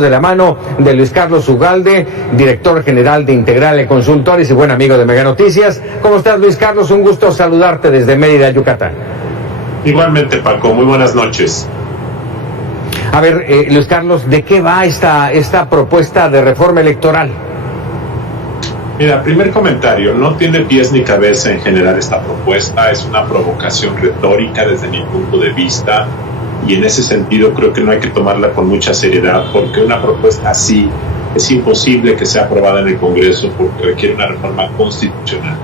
de la mano de Luis Carlos Ugalde, director general de Integrale Consultores y buen amigo de Mega Noticias. ¿Cómo estás, Luis Carlos? Un gusto saludarte desde Mérida, Yucatán. Igualmente, Paco, muy buenas noches. A ver, Luis Carlos, ¿de qué va esta propuesta de reforma electoral? Mira, primer comentario, no tiene pies ni cabeza en general esta propuesta, es una provocación retórica desde mi punto de vista, y en ese sentido creo que no hay que tomarla con mucha seriedad, porque una propuesta así es imposible que sea aprobada en el Congreso porque requiere una reforma constitucional.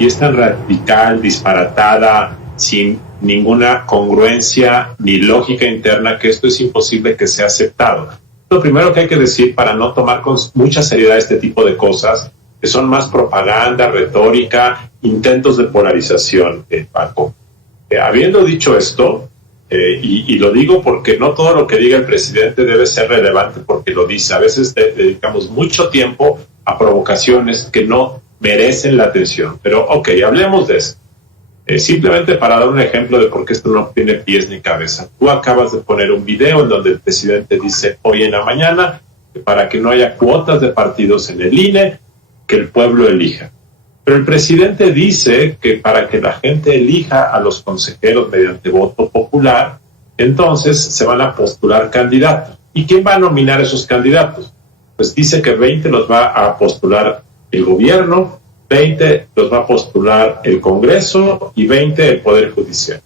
Y es tan radical, disparatada, sin ninguna congruencia ni lógica interna, que esto es imposible que sea aceptado. Lo primero que hay que decir, para no tomar con mucha seriedad este tipo de cosas, que son más propaganda, retórica, intentos de polarización, Paco. Habiendo dicho esto, y lo digo porque no todo lo que diga el presidente debe ser relevante porque lo dice. A veces dedicamos mucho tiempo a provocaciones que no merecen la atención. Pero, ok, hablemos de esto. Simplemente para dar un ejemplo de por qué esto no tiene pies ni cabeza. Tú acabas de poner un video en donde el presidente dice hoy en la mañana que para que no haya cuotas de partidos en el INE, que el pueblo elija. Pero el presidente dice que para que la gente elija a los consejeros mediante voto popular, entonces se van a postular candidatos. ¿Y quién va a nominar a esos candidatos? Pues dice que 20 los va a postular el gobierno, 20 los va a postular el Congreso y 20 el Poder Judicial.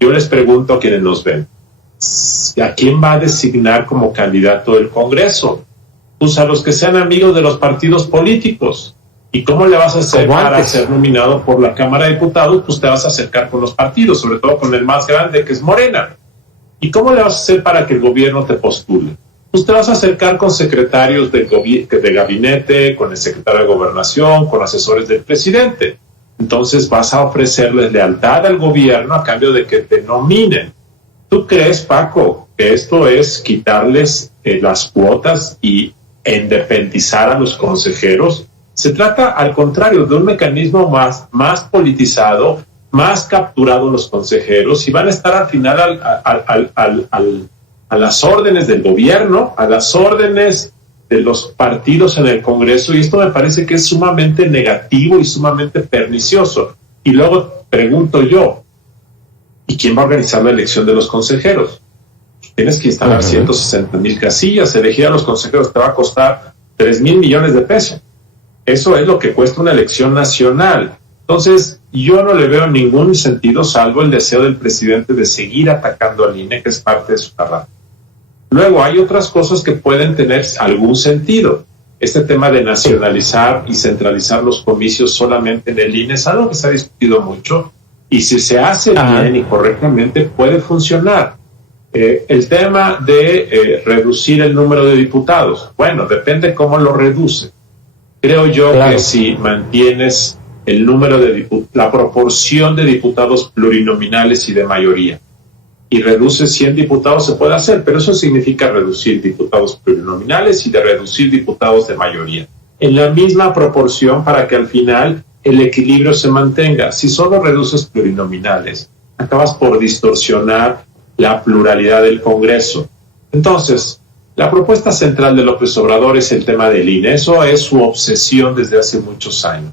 Yo les pregunto a quienes nos ven, ¿a quién va a designar como candidato el Congreso? Pues a los que sean amigos de los partidos políticos. ¿Y cómo le vas a hacer para ser nominado por la Cámara de Diputados? Pues te vas a acercar con los partidos, sobre todo con el más grande, que es Morena. ¿Y cómo le vas a hacer para que el gobierno te postule? Pues te vas a acercar con secretarios de gabinete, con el secretario de Gobernación, con asesores del presidente. Entonces vas a ofrecerles lealtad al gobierno a cambio de que te nominen. ¿Tú crees, Paco, que esto es quitarles las cuotas y independizar a los consejeros? Se trata, al contrario, de un mecanismo más politizado, más capturado los consejeros, y van a estar al final a las órdenes del gobierno, a las órdenes de los partidos en el Congreso, y esto me parece que es sumamente negativo y sumamente pernicioso. Y luego pregunto yo, ¿y quién va a organizar la elección de los consejeros? Tienes que instalar 160,000 casillas, elegir a los consejeros te va a costar 3,000 millones de pesos. Eso es lo que cuesta una elección nacional. Entonces, yo no le veo ningún sentido, salvo el deseo del presidente de seguir atacando al INE, que es parte de su narrativa. Luego, hay otras cosas que pueden tener algún sentido. Este tema de nacionalizar y centralizar los comicios solamente en el INE es algo que se ha discutido mucho, y si se hace bien y correctamente puede funcionar. El tema de reducir el número de diputados, bueno, depende cómo lo reduce. Creo yo que si mantienes el número la proporción de diputados plurinominales y de mayoría y reduces 100 diputados, se puede hacer, pero eso significa reducir diputados plurinominales y de reducir diputados de mayoría en la misma proporción para que al final el equilibrio se mantenga. Si solo reduces plurinominales, acabas por distorsionar la pluralidad del Congreso. Entonces, la propuesta central de López Obrador es el tema del INE. Eso es su obsesión desde hace muchos años.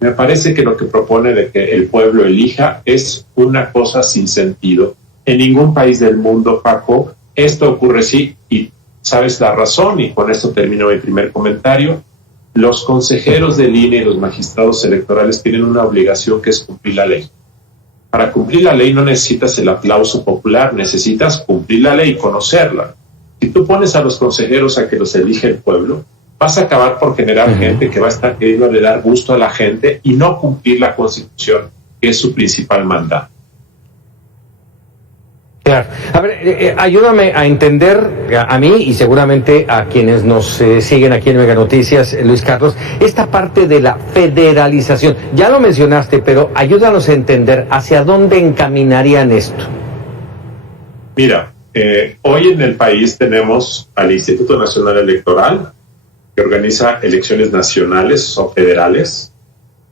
Me parece que lo que propone de que el pueblo elija es una cosa sin sentido. En ningún país del mundo, Paco, esto ocurre así, y sabes la razón, y con esto termino mi primer comentario. Los consejeros del INE y los magistrados electorales tienen una obligación, que es cumplir la ley. Para cumplir la ley no necesitas el aplauso popular, necesitas cumplir la ley y conocerla. Si tú pones a los consejeros a que los elige el pueblo, vas a acabar por generar gente que va a estar queriendo dar gusto a la gente y no cumplir la Constitución, que es su principal mandato. Claro. A ver, ayúdame a entender, a mí y seguramente a quienes nos siguen aquí en Mega Noticias, Luis Carlos, esta parte de la federalización. Ya lo mencionaste, pero ayúdanos a entender hacia dónde encaminarían esto. Mira, hoy en el país tenemos al Instituto Nacional Electoral, que organiza elecciones nacionales o federales,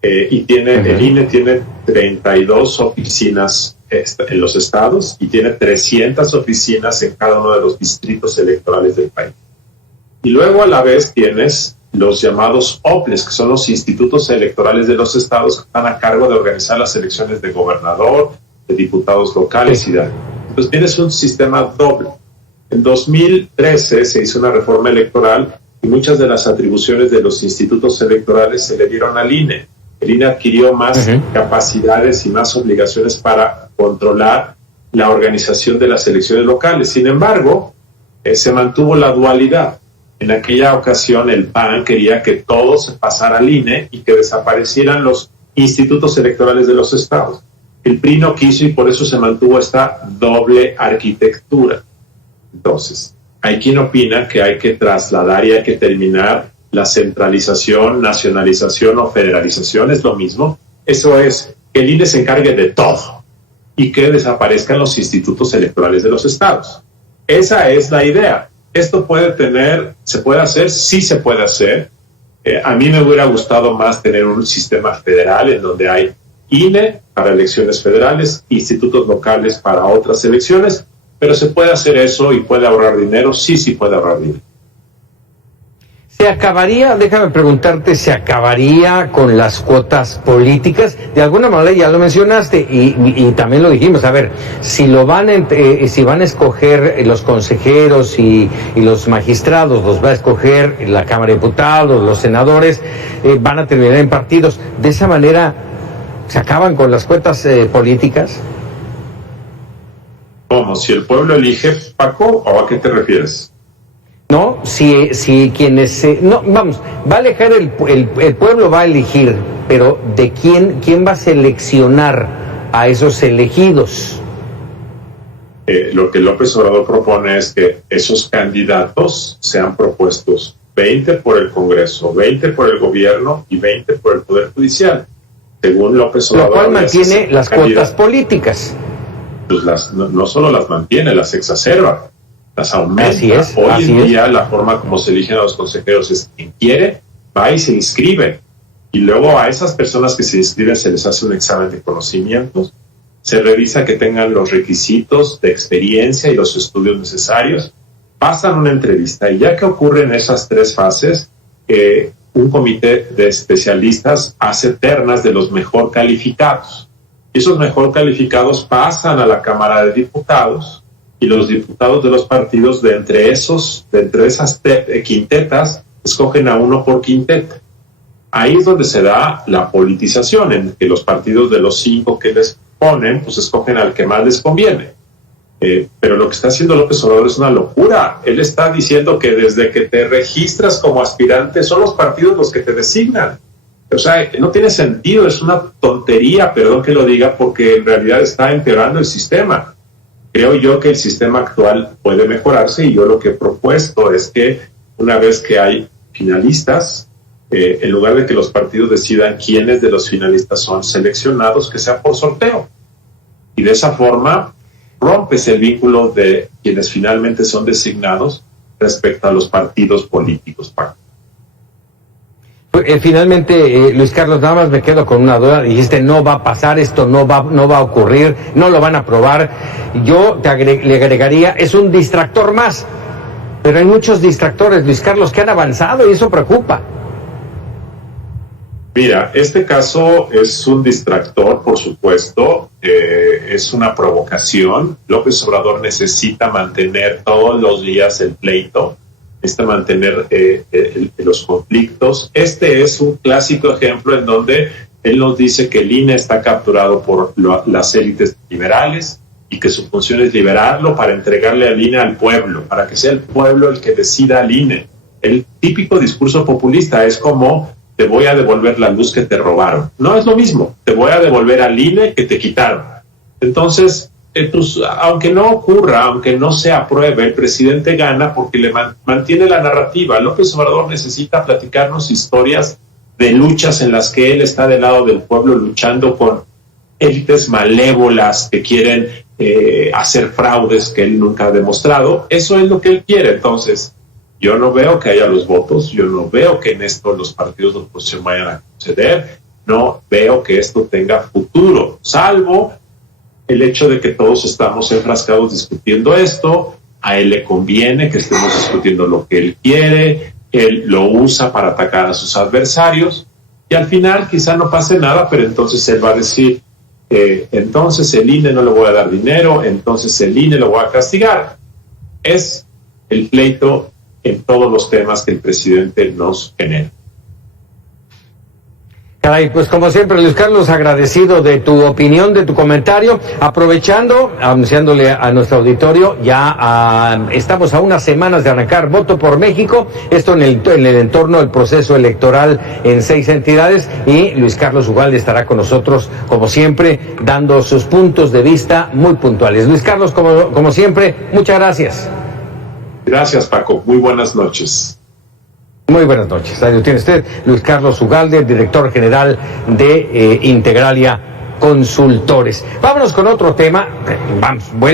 y el INE tiene 32 oficinas en los estados y tiene 300 oficinas en cada uno de los distritos electorales del país. Y luego a la vez tienes los llamados OPLES, que son los institutos electorales de los estados que están a cargo de organizar las elecciones de gobernador, de diputados locales y de... Entonces tienes un sistema doble. En 2013 se hizo una reforma electoral y muchas de las atribuciones de los institutos electorales se le dieron al INE. El INE adquirió más capacidades y más obligaciones para controlar la organización de las elecciones locales. Sin embargo, se mantuvo la dualidad. En aquella ocasión el PAN quería que todo se pasara al INE y que desaparecieran los institutos electorales de los estados. El PRI no quiso y por eso se mantuvo esta doble arquitectura. Entonces, hay quien opina que hay que trasladar y hay que terminar la centralización, nacionalización o federalización, es lo mismo. Eso es, que el INE se encargue de todo y que desaparezcan los institutos electorales de los estados. Esa es la idea. Esto se puede hacer, sí se puede hacer. A mí me hubiera gustado más tener un sistema federal en donde hay INE para elecciones federales, institutos locales para otras elecciones, pero se puede hacer eso y puede ahorrar dinero, sí puede ahorrar dinero. ¿Se acabaría, déjame preguntarte, se acabaría con las cuotas políticas? De alguna manera ya lo mencionaste y también lo dijimos. A ver, si si van a escoger los consejeros y los magistrados, los va a escoger la Cámara de Diputados, los senadores, van a terminar en partidos. De esa manera, ¿se acaban con las cuotas políticas? ¿Cómo? ¿Si el pueblo elige, Paco, o a qué te refieres? No, si quienes... no, vamos, va a elegir el pueblo va a elegir, pero ¿de quién va a seleccionar a esos elegidos? Lo que López Obrador propone es que esos candidatos sean propuestos 20 por el Congreso, 20 por el gobierno y 20 por el Poder Judicial. Según López Obrador... Lo cual mantiene las cuotas políticas. Pues no solo las mantiene, las exacerba. Las aumenta. Hoy en día la forma como se eligen a los consejeros es quien quiere, va y se inscribe. Y luego a esas personas que se inscriben se les hace un examen de conocimientos, se revisa que tengan los requisitos de experiencia y los estudios necesarios, pasan una entrevista y ya que ocurren esas tres fases, un comité de especialistas hace ternas de los mejor calificados. Y esos mejor calificados pasan a la Cámara de Diputados y los diputados de los partidos de entre esas quintetas escogen a uno por quinteta. Ahí es donde se da la politización, en que los partidos de los 5 que les ponen, pues escogen al que más les conviene. Pero lo que está haciendo López Obrador es una locura. Él está diciendo que desde que te registras como aspirante son los partidos los que te designan. O sea, no tiene sentido, es una tontería, perdón que lo diga, porque en realidad está empeorando el sistema. Creo yo que el sistema actual puede mejorarse y yo lo que he propuesto es que una vez que hay finalistas, en lugar de que los partidos decidan quiénes de los finalistas son seleccionados, que sea por sorteo. Y de esa forma rompes el vínculo de quienes finalmente son designados respecto a los partidos políticos. Finalmente, Luis Carlos, nada más me quedo con una duda. Dijiste, no va a pasar, esto no va a ocurrir, no lo van a aprobar. Yo le agregaría, es un distractor más. Pero hay muchos distractores, Luis Carlos, que han avanzado y eso preocupa. Mira, este caso es un distractor, por supuesto, es una provocación. López Obrador necesita mantener todos los días el pleito, necesita mantener los conflictos. Este es un clásico ejemplo en donde él nos dice que el INE está capturado por las élites liberales y que su función es liberarlo para entregarle al INE al pueblo, para que sea el pueblo el que decida al INE. El típico discurso populista es como: te voy a devolver la luz que te robaron. No es lo mismo, te voy a devolver al INE que te quitaron. Entonces, aunque no ocurra, aunque no se apruebe, el presidente gana porque le mantiene la narrativa. López Obrador necesita platicarnos historias de luchas en las que él está del lado del pueblo luchando con élites malévolas que quieren hacer fraudes que él nunca ha demostrado. Eso es lo que él quiere. Entonces, yo no veo que haya los votos, yo no veo que en esto los partidos de oposición vayan a conceder, no veo que esto tenga futuro, salvo el hecho de que todos estamos enfrascados discutiendo esto, a él le conviene que estemos discutiendo lo que él quiere, él lo usa para atacar a sus adversarios, y al final quizá no pase nada, pero entonces él va a decir, entonces el INE no le voy a dar dinero, entonces el INE lo voy a castigar. Es el pleito en todos los temas que el presidente nos genera. Caray, pues como siempre, Luis Carlos, agradecido de tu opinión, de tu comentario, aprovechando, anunciándole a nuestro auditorio, ya estamos a unas semanas de arrancar Voto por México, esto en el entorno del proceso electoral en 6 entidades, y Luis Carlos Ugalde estará con nosotros, como siempre, dando sus puntos de vista muy puntuales. Luis Carlos, como siempre, muchas gracias. Gracias, Paco. Muy buenas noches. Muy buenas noches. Ahí lo tiene usted, Luis Carlos Ugalde, director general de Integralia Consultores. Vámonos con otro tema. Vamos, vuelve.